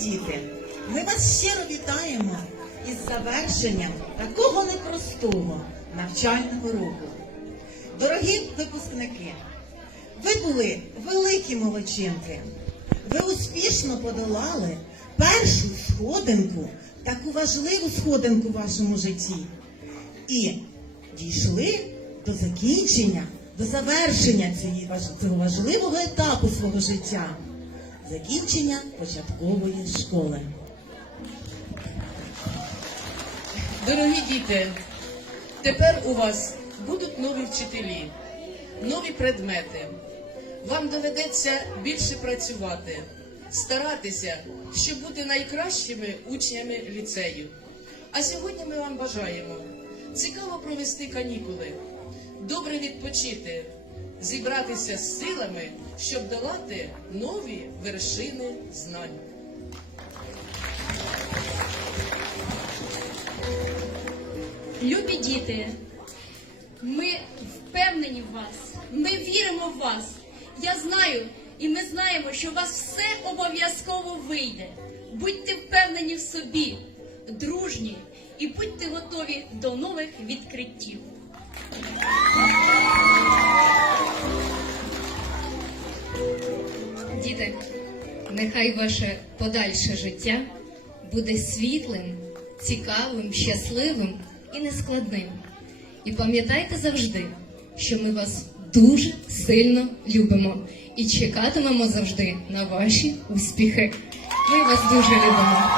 Діти, ми вас щиро вітаємо із завершенням такого непростого навчального року. Дорогі випускники, ви були великі молодчинки. Ви успішно подолали першу сходинку, таку важливу сходинку в вашому житті. І дійшли до закінчення, до завершення цього важливого етапу свого життя закінчення початкової школи. Дорогі діти, тепер у вас будуть нові вчителі, нові предмети. Вам доведеться більше працювати, старатися, щоб бути найкращими учнями ліцею. А сьогодні ми вам бажаємо цікаво провести канікули, добре відпочити, зібратися з силами, щоб долати нові вершини знань. Любі діти, ми впевнені в вас, ми віримо в вас. Я знаю, і ми знаємо, що у вас все обов'язково вийде. Будьте впевнені в собі, дружні і будьте готові до нових відкриттів. Діти, нехай ваше подальше життя буде світлим, цікавим, щасливим і нескладним. І пам'ятайте завжди, що ми вас дуже сильно любимо і чекатимемо завжди на ваші успіхи. Ми вас дуже любимо.